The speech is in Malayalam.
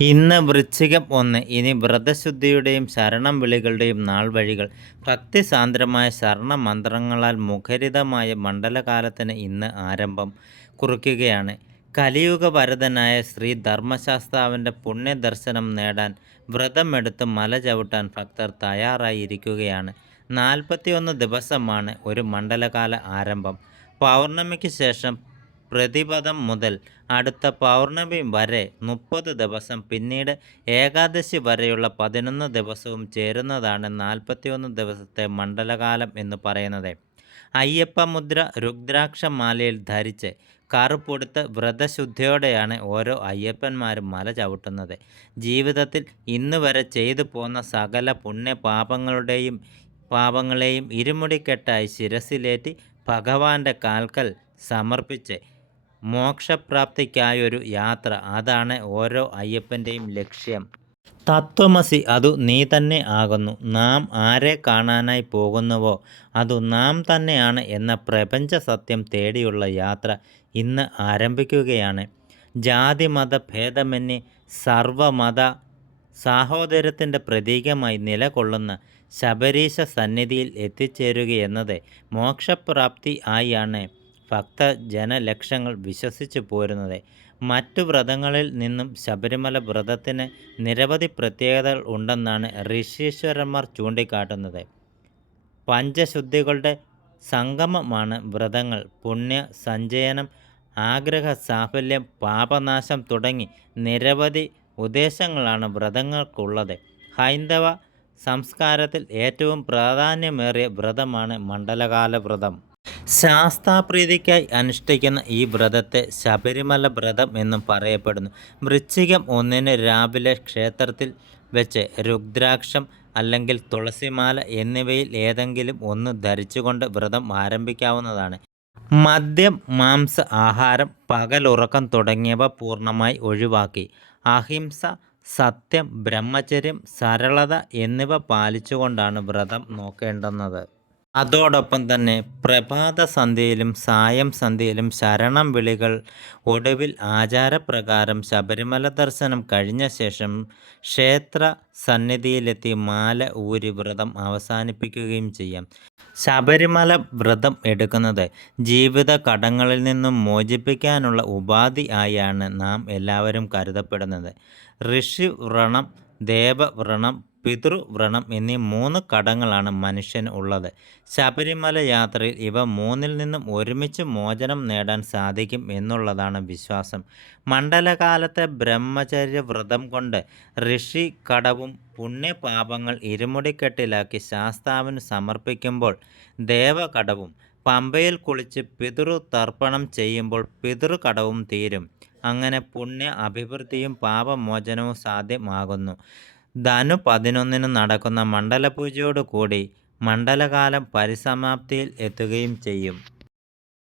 ഇന്ന് വൃശ്ചികം ഒന്ന്. ഇനി വ്രതശുദ്ധിയുടെയും ശരണം വിളികളുടെയും നാൾ വഴികൾ ഭക്തിസാന്ദ്രമായ ശരണമന്ത്രങ്ങളാൽ മുഖരിതമായ മണ്ഡലകാലത്തിന് ഇന്ന് ആരംഭം കുറിക്കുകയാണ്. കലിയുഗ വരദനായ ശ്രീ ധർമ്മശാസ്താവിന്റെ പുണ്യദർശനം നേടാൻ വ്രതമെടുത്ത് മല ചവിട്ടാൻ ഭക്തർ തയ്യാറായിരിക്കുകയാണ്. നാൽപ്പത്തിയൊന്ന് ദിവസമാണ് ഒരു മണ്ഡലകാല ആരംഭം. പൗർണമിക്ക് ശേഷം പ്രതിപദം മുതൽ അടുത്ത പൗർണമി വരെ മുപ്പത് ദിവസം പിന്നീട് ഏകാദശി വരെയുള്ള പതിനൊന്ന് ദിവസവും ചേരുന്നതാണ് നാൽപ്പത്തിയൊന്ന് ദിവസത്തെ മണ്ഡലകാലം എന്ന് പറയുന്നത്. അയ്യപ്പമുദ്ര രുദ്രാക്ഷമാലയിൽ ധരിച്ച് കറുപ്പൊടുത്ത് വ്രതശുദ്ധിയോടെയാണ് ഓരോ അയ്യപ്പന്മാരും മല ചവിട്ടുന്നത്. ജീവിതത്തിൽ ഇന്ന് വരെ ചെയ്തു പോന്ന സകല പുണ്യപാപങ്ങളുടെയും പാപങ്ങളെയും ഇരുമുടിക്കെട്ടായി ശിരസിലേറ്റി ഭഗവാന്റെ കാൽക്കൽ സമർപ്പിച്ച് മോക്ഷപ്രാപ്തിക്കായൊരു യാത്ര. അതാണ് ഓരോ അയ്യപ്പന്റെയും ലക്ഷ്യം. തത്വമസി അതു നീ തന്നെ ആകുന്നു. നാം ആരെ കാണാനായി പോകുന്നുവോ അതു നാം തന്നെയാണ് എന്ന പ്രപഞ്ച സത്യം തേടിയുള്ള യാത്ര ഇന്ന് ആരംഭിക്കുകയാണ്. ജാതിമത ഭേദമന്യേ സർവമത സാഹോദര്യത്തിന്റെ പ്രതീകമായി നിലകൊള്ളുന്ന ശബരീശ സന്നിധിയിൽ എത്തിച്ചേരുകയെന്നത് മോക്ഷപ്രാപ്തി ആയാണ്. ഭക്തജനലക്ഷങ്ങൾ വിശ്വസിച്ചു പോരുന്നത്. മറ്റു വ്രതങ്ങളിൽ നിന്നും ശബരിമല വ്രതത്തിന് നിരവധി പ്രത്യേകതകൾ ഉണ്ടെന്നാണ് ഋഷീശ്വരന്മാർ ചൂണ്ടിക്കാട്ടുന്നത്. പഞ്ചശുദ്ധികളുടെ സംഗമമാണ് വ്രതങ്ങൾ. പുണ്യ സഞ്ചയനം ആഗ്രഹ സാഫല്യം പാപനാശം തുടങ്ങി നിരവധി ഉദ്ദേശങ്ങളാണ് വ്രതങ്ങൾക്കുള്ളത്. ഹൈന്ദവ സംസ്കാരത്തിൽ ഏറ്റവും പ്രാധാന്യമേറിയ വ്രതമാണ് മണ്ഡലകാല വ്രതം ശാസ്താപ്രീതിക്കായി അനുഷ്ഠിക്കുന്ന ഈ വ്രതത്തെ ശബരിമല വ്രതം എന്നും പറയപ്പെടുന്നു. വൃശ്ചികം ഒന്നിന് രാവിലെ ക്ഷേത്രത്തിൽ വെച്ച് രുദ്രാക്ഷം അല്ലെങ്കിൽ തുളസിമാല എന്നിവയിൽ ഏതെങ്കിലും ഒന്ന് ധരിച്ചുകൊണ്ട് വ്രതം ആരംഭിക്കാവുന്നതാണ്. മദ്യം മാംസ ആഹാരം പകലുറക്കം തുടങ്ങിയവ പൂർണമായി ഒഴിവാക്കി. അഹിംസ സത്യം ബ്രഹ്മചര്യം സരളത എന്നിവ പാലിച്ചുകൊണ്ടാണ് വ്രതം നോക്കേണ്ടുന്നത്. അതോടൊപ്പം തന്നെ പ്രഭാത സന്ധ്യയിലും സായം സന്ധ്യയിലും ശരണം വിളികൾ ഒടുവിൽ ആചാരപ്രകാരം ശബരിമല ദർശനം കഴിഞ്ഞ ശേഷം ക്ഷേത്ര സന്നിധിയിലെത്തി മാല ഊരി വ്രതം അവസാനിപ്പിക്കുകയും ചെയ്യാം. ശബരിമല വ്രതം എടുക്കുന്നത് ജീവിത കടങ്ങളിൽ നിന്നും മോചിപ്പിക്കാനുള്ള ഉപാധി ആയാണ് നാം എല്ലാവരും കരുതപ്പെടുന്നത്. ഋഷി വ്രണം ദേവവ്രണം പിതൃവ്രണം എന്നീ മൂന്ന് കടങ്ങളാണ് മനുഷ്യന് ഉള്ളത്. ശബരിമല യാത്രയിൽ ഇവ മൂന്നിൽ നിന്നും ഒരുമിച്ച് മോചനം നേടാൻ സാധിക്കും എന്നുള്ളതാണ് വിശ്വാസം. മണ്ഡലകാലത്തെ ബ്രഹ്മചര്യ വ്രതം കൊണ്ട് ഋഷി കടവും പുണ്യപാപങ്ങൾ ഇരുമുടിക്കെട്ടിലാക്കി ശാസ്താവിന് സമർപ്പിക്കുമ്പോൾ ദേവകടവും പമ്പയിൽ കുളിച്ച് പിതൃ തർപ്പണം ചെയ്യുമ്പോൾ പിതൃകടവും തീരും. അങ്ങനെ പുണ്യ അഭിവൃദ്ധിയും പാപമോചനവും സാധ്യമാകുന്നു. ധനു പതിനൊന്നിന് നടക്കുന്ന മണ്ഡലപൂജയോടുകൂടി മണ്ഡലകാലം പരിസമാപ്തിയിൽ എത്തുകയും ചെയ്യും.